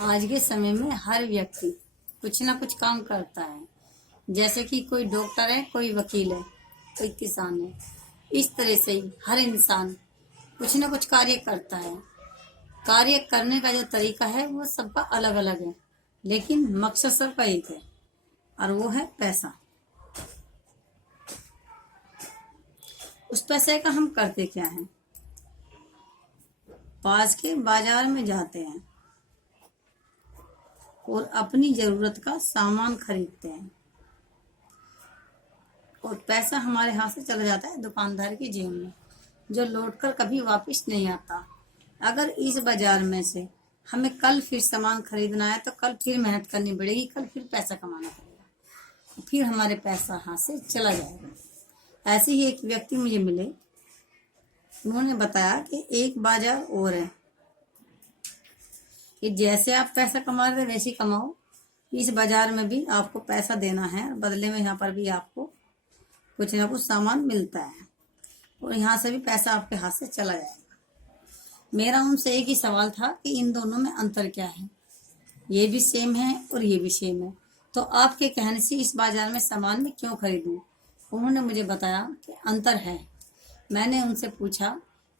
आज के समय में हर व्यक्ति कुछ ना कुछ काम करता है। जैसे कि कोई डॉक्टर है, कोई वकील है, कोई किसान है। इस तरह से ही हर इंसान कुछ ना कुछ कार्य करता है। कार्य करने का जो तरीका है वो सबका अलग अलग है, लेकिन मकसद सबका एक है और वो है पैसा। उस पैसे का हम करते क्या हैं? पास के बाजार में जाते हैं और अपनी जरूरत का सामान खरीदते हैं और पैसा हमारे हाथ से चला जाता है दुकानदार की जेब में, जो लौटकर कभी वापस नहीं आता। अगर इस बाजार में से हमें कल फिर सामान खरीदना है तो कल फिर मेहनत करनी पड़ेगी, कल फिर पैसा कमाना पड़ेगा, फिर हमारे पैसा हाथ से चला जाएगा। ऐसे ही एक व्यक्ति मुझे मिले, उन्होंने बताया कि एक बाजार और है कि जैसे आप पैसा कमा रहे थे वैसे ही कमाओ। इस बाजार में भी आपको पैसा देना है, बदले में यहाँ पर भी आपको कुछ ना कुछ सामान मिलता है और यहाँ से भी पैसा आपके हाथ से चला जाएगा। मेरा उनसे एक ही सवाल था कि इन दोनों में अंतर क्या है? ये भी सेम है और ये भी सेम है, तो आपके कहने से इस बाजार में सामान में क्यों खरीदूं? उन्होंने मुझे बताया कि अंतर है। मैंने उनसे पूछा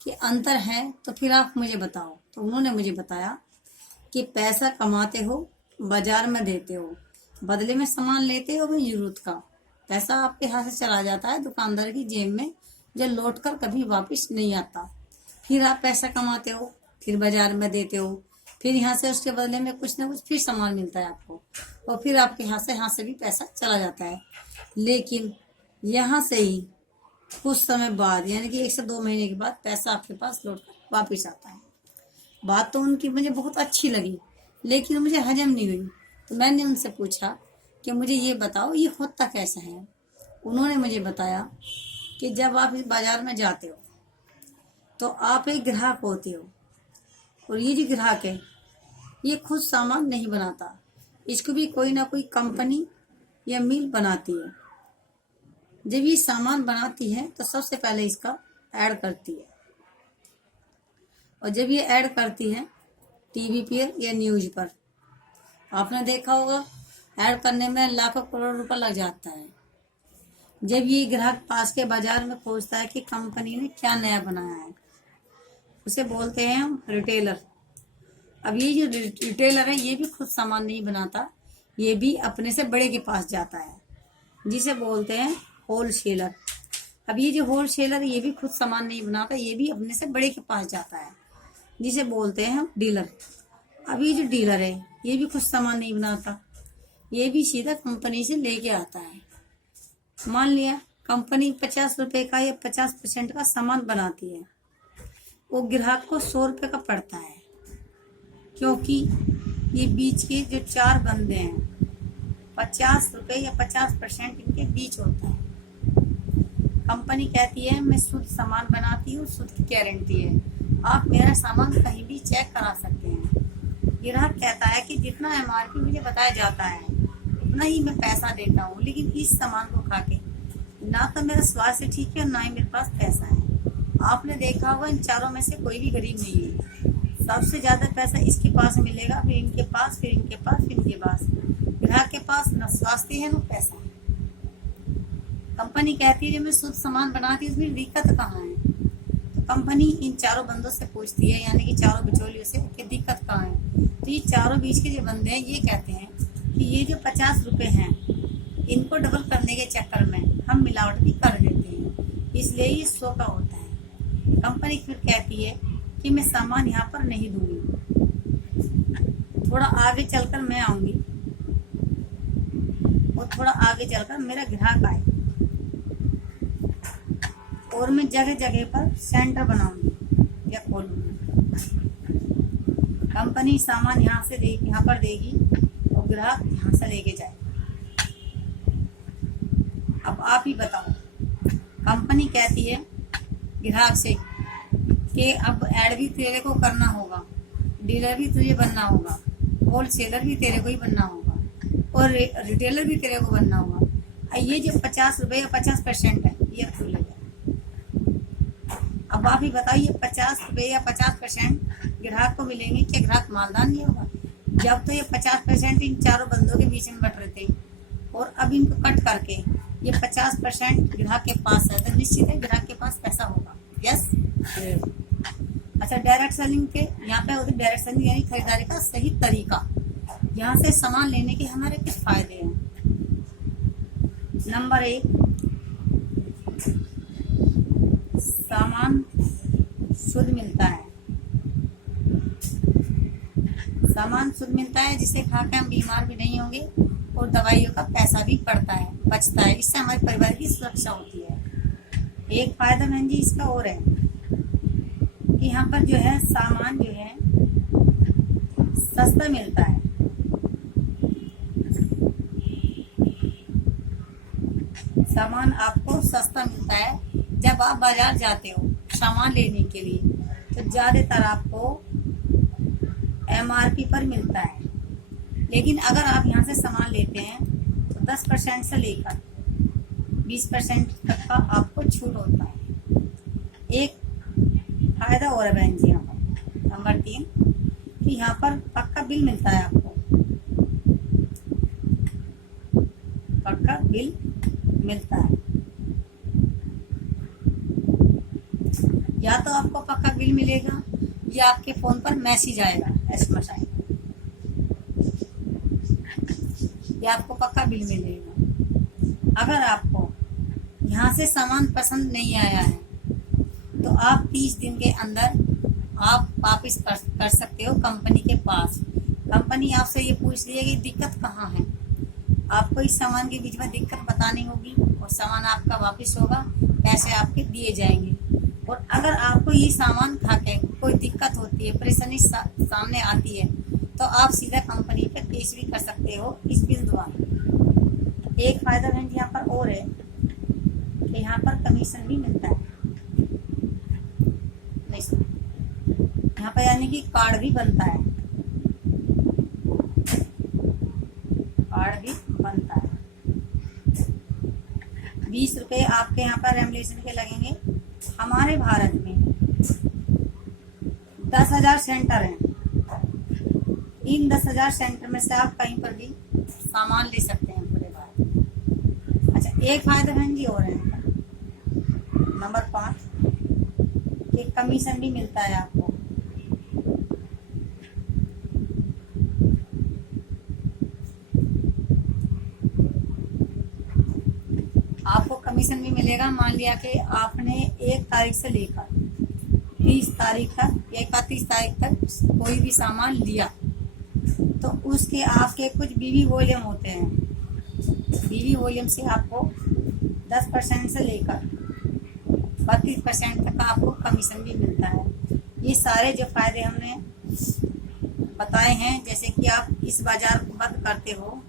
कि अंतर है तो फिर आप मुझे बताओ। तो उन्होंने मुझे बताया कि पैसा कमाते हो, बाजार में देते हो, बदले में सामान लेते हो अपनी जरूरत का। पैसा आपके हाथ से चला जाता है दुकानदार की जेब में, जो लौट कर कभी वापस नहीं आता। फिर आप पैसा कमाते हो, फिर बाजार में देते हो, फिर यहाँ से उसके बदले में कुछ ना कुछ फिर सामान मिलता है आपको, और फिर आपके हाथ से भी पैसा चला जाता है। लेकिन यहाँ से ही कुछ समय बाद, यानी कि 1 से 2 महीने के बाद पैसा आपके पास लौट कर वापिस आता है। बात तो उनकी मुझे बहुत अच्छी लगी, लेकिन मुझे हजम नहीं हुई। तो मैंने उनसे पूछा कि मुझे ये बताओ, ये होता कैसा है? उन्होंने मुझे बताया कि जब आप इस बाजार में जाते हो तो आप एक ग्राहक होते हो, और ये जो ग्राहक है ये खुद सामान नहीं बनाता, इसको भी कोई ना कोई कंपनी या मिल बनाती है। जब ये सामान बनाती है तो सबसे पहले इसका ऐड करती है, और जब ये ऐड करती है टीवी पर या न्यूज पर, आपने देखा होगा ऐड करने में लाखों करोड़ रुपए लग जाता है। जब ये ग्राहक पास के बाजार में खोजता है कि कंपनी ने क्या नया बनाया है, उसे बोलते हैं हम रिटेलर। अब ये जो रिटेलर है ये भी खुद सामान नहीं बनाता, ये भी अपने से बड़े के पास जाता है, जिसे बोलते हैं होलसेलर। अब ये जो होलसेलर ये भी खुद सामान नहीं बनाता, ये भी अपने से बड़े के पास जाता है, जिसे बोलते हैं हम डीलर। अब ये जो डीलर है ये भी खुद सामान नहीं बनाता, ये भी सीधा कंपनी से लेके आता है। मान लिया कंपनी 50 रुपए का या 50% का सामान बनाती है, वो ग्राहक को 100 रुपए का पड़ता है, क्योंकि ये बीच के जो 4 बंदे हैं 50 रुपए या 50% इनके बीच होता है। कंपनी कहती है मैं शुद्ध सामान बनाती हूँ, शुद्ध की गारंटी है, आप मेरा सामान कहीं भी चेक करा सकते हैं। ग्राहक कहता है कि जितना MRP मुझे बताया जाता है उतना ही मैं पैसा देता हूँ, लेकिन इस सामान को खा के ना तो मेरा स्वास्थ्य ठीक है और ना ही मेरे पास पैसा है। आपने देखा होगा इन चारों में से कोई भी गरीब नहीं है, सबसे ज्यादा पैसा इसके पास मिलेगा, फिर इनके पास, फिर इनके पास, फिर इनके पास। ग्राहक के पास न स्वास्थ्य है न पैसा है। कंपनी कहती है जब मैं शुद्ध सामान बनाती हूँ उसमें दिक्कत कहाँ है? तो कंपनी इन चारों बंदों से पूछती है, यानी कि चारों बिचौलियों से, कि दिक्कत कहाँ है? तो ये चारों बीच के जो बंदे हैं ये कहते हैं कि ये जो 50 रुपए हैं इनको डबल करने के चक्कर में हम मिलावट भी कर देते हैं, इसलिए ये 100 का होता है। कंपनी फिर कहती है कि मैं सामान यहाँ पर नहीं दूंगी, थोड़ा आगे चलकर मैं आऊंगी और थोड़ा आगे चलकर मेरा ग्राहक आए और मैं जगह जगह पर सेंटर बनाऊंगी या खोलूंगी। कंपनी सामान यहाँ पर देगी और ग्राहक यहाँ से लेके जाए। अब आप ही बताओ, कंपनी कहती है ग्राहक से कि अब ऐड भी तेरे को करना होगा, डीलर भी तुझे बनना होगा, होलसेलर भी तेरे को ही बनना होगा और रिटेलर भी तेरे को बनना होगा। ये जो 50 रुपए या 50% है ये तू ले जा। अब आप ही बताइए 50 रुपए या 50% ग्राहक को मिलेंगे, क्या ग्राहक मालदार नहीं होगा? जब तो ये 50% इन चारों बंदों के बीच में बट रहे थे, और अब इनको कट करके ये 50% ग्राहक के पास है, तो निश्चित है ग्राहक के पास पैसा होगा। यस। अच्छा, डायरेक्ट सेलिंग के यहाँ पे होती है डायरेक्ट सेलिंग यानी खरीदारी का सही तरीका। यहाँ से सामान लेने के हमारे कुछ फायदे हैं। नंबर 1, सामान शुद्ध मिलता है। सामान शुद्ध मिलता है जिसे खाकर हम बीमार भी नहीं होंगे, और दवाइयों का पैसा भी बचता है। इससे हमारे परिवार की सुरक्षा होती है। एक फायदा बहन जी इसका और है कि यहाँ पर जो है सामान जो है सस्ता मिलता है। सामान आपको सस्ता मिलता है। जब आप बाजार जाते हो सामान लेने के लिए, तो ज्यादातर आपको MRP पर मिलता है। लेकिन अगर आप यहाँ से सामान लेते हैं तो 10% से लेकर 20% तक का आपको छूट होता है। एक फायदा और है बहन जी यहाँ पर। नंबर 3 कि यहाँ पर पक्का बिल मिलता है आपको। पक्का बिल मिलता है। या तो आपको पक्का बिल मिलेगा या आपके फोन पर मैसेज आएगा, SMS आएगा, या आपको पक्का बिल मिलेगा। अगर आपको यहाँ से सामान पसंद नहीं आया है तो आप 30 दिन के अंदर आप वापस कर सकते हो कंपनी के पास। कंपनी आपसे ये पूछ रही है कि दिक्कत कहाँ है, आपको इस सामान के बीच में दिक्कत बतानी होगी, और सामान आपका वापस होगा, पैसे आपके दिए जाएंगे। और अगर आपको ये सामान खा के कोई दिक्कत होती है, परेशानी सामने आती है, तो आप सीधा कंपनी पे केस भी कर सकते हो इस बिल द्वारा। एक फायदा बहन यहाँ पर और है कि यहाँ पर कमीशन भी मिलता है। नहीं सुन, यहाँ पर यानी कि कार्ड भी बनता है। कार्ड भी बनता है। 20 रुपये आपके यहाँ पर रेमलेशन के लगेंगे। हमारे भारत में 10,000 सेंटर हैं। इन 10,000 सेंटर में से आप कहीं पर भी सामान ले सकते हैं पूरे भारत। अच्छा, एक फायदा बहन जी और है। नंबर 5 कि कमीशन भी मिलता है आपको। आपको कमीशन भी मिलेगा। मान लिया कि आपने 1 तारीख से लेकर 30 तारीख तक या 31 तारीख तक कोई भी सामान लिया, तो उसके आपके कुछ बीवी वॉल्यूम होते हैं। बीवी वॉल्यूम से आपको 10% से लेकर 32% तक का आपको कमीशन भी मिलता है। ये सारे जो फायदे हमने बताए हैं, जैसे कि आप इस बाजार को बंद करते हो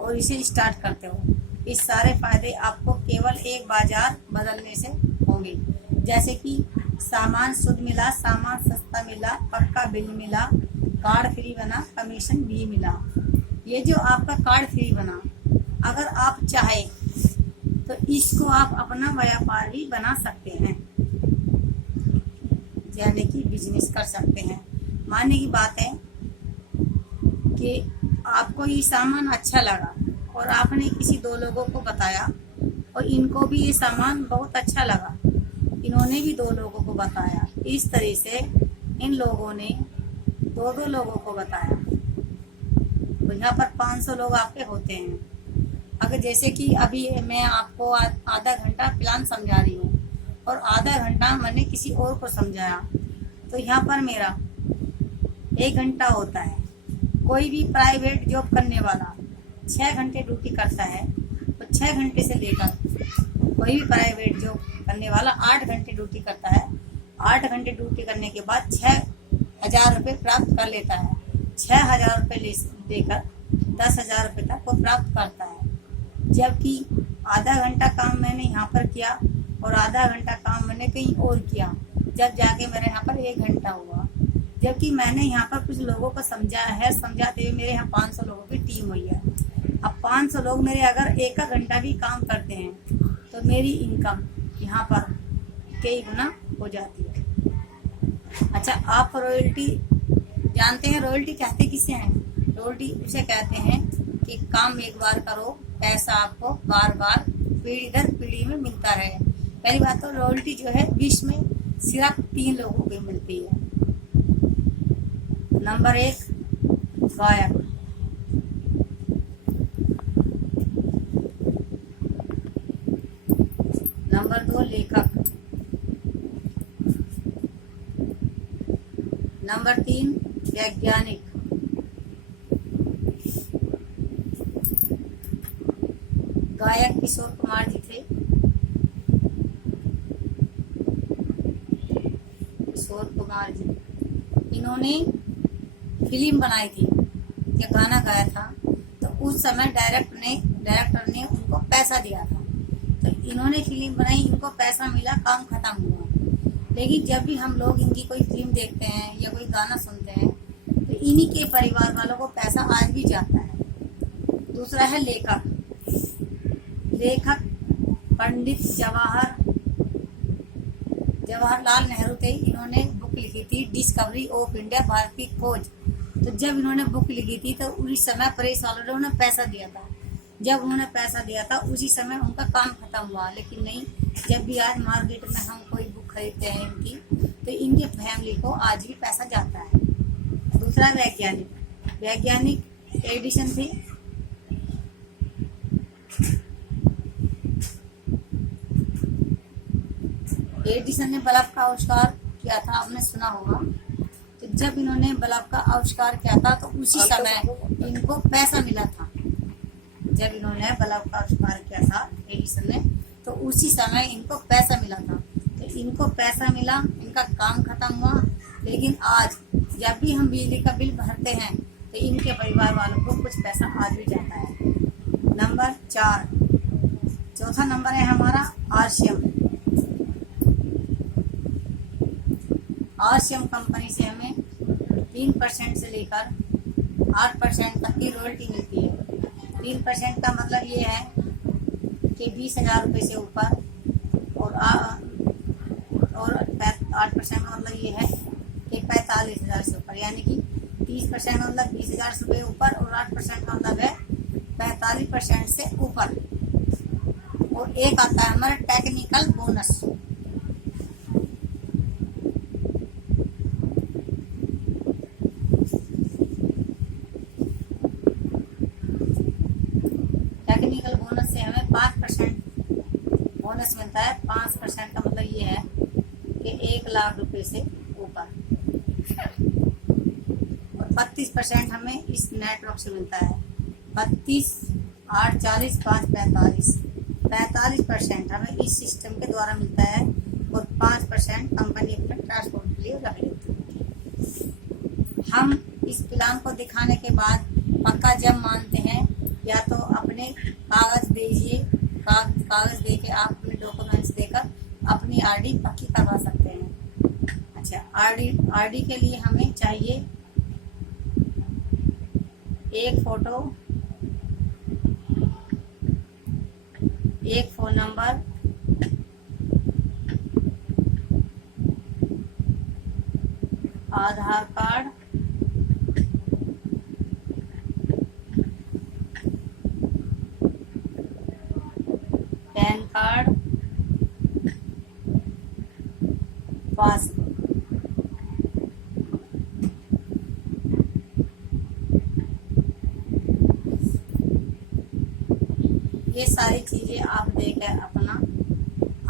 और इसे स्टार्ट करते हो, इस सारे फायदे आपको केवल एक बाजार बदलने से होंगे। जैसे कि सामान शुद्ध मिला, सामान सस्ता मिला, पक्का बिल मिला, कार्ड फ्री बना, कमीशन भी मिला। ये जो आपका कार्ड फ्री बना, अगर आप चाहे तो इसको आप अपना व्यापार भी बना सकते हैं, यानी कि बिजनेस कर सकते हैं। मानने की बात है कि आपको ये सामान अच्छा लगा और आपने किसी 2 लोगों को बताया, और इनको भी ये सामान बहुत अच्छा लगा, इन्होंने भी 2 लोगों को बताया। इस तरह से इन लोगों ने 2 लोगों को बताया, तो यहाँ पर 500 लोग आपके होते हैं। अगर जैसे कि अभी मैं आपको आधा घंटा प्लान समझा रही हूँ और आधा घंटा मैंने किसी और को समझाया, तो यहाँ पर मेरा 1 घंटा होता है। कोई भी प्राइवेट जॉब करने वाला 6 घंटे ड्यूटी करता है, तो 6 घंटे से लेकर कोई भी प्राइवेट जॉब करने वाला 8 घंटे ड्यूटी करता है। 8 घंटे ड्यूटी करने के बाद 6,000 रुपये प्राप्त कर लेता है। 6,000 रुपये लेकर 10,000 रुपये तक वो प्राप्त करता है। जबकि आधा घंटा काम मैंने यहाँ पर किया और आधा घंटा काम मैंने कहीं और किया, जब जाके मेरे यहाँ पर 1 घंटा हुआ। जबकि मैंने यहाँ पर कुछ लोगों को समझाया है, समझाते हुए मेरे यहाँ 500 लोगों की टीम हुई है। अब 500 लोग मेरे अगर 1 घंटा भी काम करते हैं, तो मेरी इनकम यहाँ पर कई गुना हो जाती है। अच्छा, आप रॉयल्टी जानते हैं रॉयल्टी कहते किसे हैं? रॉयल्टी उसे कहते हैं कि काम एक बार करो, पैसा आपको बार बार पीढ़ी दर पीढ़ी में मिलता है। पहली बात तो रॉयल्टी जो है विश्व में सिर्फ 3 लोगों को मिलती है। नंबर 1 गायक, नंबर 2 लेखक, नंबर 3 वैज्ञानिक। गायक किशोर कुमार जी थे। किशोर कुमार जी, इन्होंने फिल्म बनाई थी या गाना गाया था, तो उस समय डायरेक्टर ने उनको पैसा दिया था, तो इन्होंने फिल्म बनाई, इनको पैसा मिला, काम खत्म हुआ। लेकिन जब भी हम लोग इनकी कोई फिल्म देखते हैं या कोई गाना सुनते हैं तो इन्हीं के परिवार वालों को पैसा आज भी जाता है। दूसरा है लेखक। लेखक पंडित जवाहरलाल नेहरू थे। इन्होंने बुक लिखी थी डिस्कवरी ऑफ इंडिया, भारत की खोज। तो जब इन्होंने बुक लिखी थी तो उस समय प्रेस वालों ने उन्हें पैसा दिया था। जब उन्होंने पैसा दिया था उसी समय उनका काम खत्म हुआ। लेकिन नहीं, जब भी आज मार्केट में हम कोई बुक खरीदते हैं इनकी, तो इनकी फैमिली को आज भी पैसा जाता है। दूसरा वैज्ञानिक एडिसन थे। एडिसन ने बल्ब का आविष्कार किया था, आपने सुना होगा। तो जब इन्होंने बल्ब का आविष्कार किया था तो उसी समय इनको पैसा मिला था। जब इन्होंने बल्ब का आविष्कार किया था एडिसन ने, तो उसी समय इनको पैसा मिला था। तो इनको पैसा मिला, इनका काम खत्म हुआ। लेकिन आज जब भी हम बिजली का बिल भरते हैं तो इनके परिवार वालों को कुछ पैसा आज भी जाता है। नंबर 4, चौथा नंबर है हमारा आरसीएम। आरसीएम कंपनी से हमें 3% से लेकर 8% तक की रॉयल्टी मिलती है। 3% का मतलब ये है कि 20,000 रुपये से ऊपर, और 8% का मतलब ये है कि 45,000 से ऊपर, यानी कि 30% का मतलब 20,000 से ऊपर, और 8% का मतलब है 45% से ऊपर। और एक आता है हमारा टेक्निकल बोनस। टेक्निकल बोनस से हमें 5% बोनस मिलता है। 5% का मतलब ये है कि 1 लाख रुपए से ऊपर, और 32% हमें इस नेटवर्क से मिलता है। 32, 8, 40, 5, 45। 45% हमें इस सिस्टम के द्वारा मिलता है, और 5% कंपनी अपने ट्रांसपोर्ट के लिए रख लेती है। हम इस प्लान को दिखाने के बाद पक्का जब मानते हैं, या तो अपने कागज दीजिए, कागज दे के आप अपने डॉक्यूमेंट्स देकर अपनी आरडी पक्की करवा सकते हैं। अच्छा, आरडी के लिए हमें चाहिए एक फोटो, एक फोन नंबर, आधार कार्ड, पैन कार्ड, पासबुक। ये सारी चीजें आप देकर अपना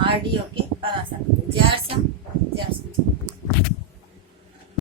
आरडी ओके करा सकते हैं।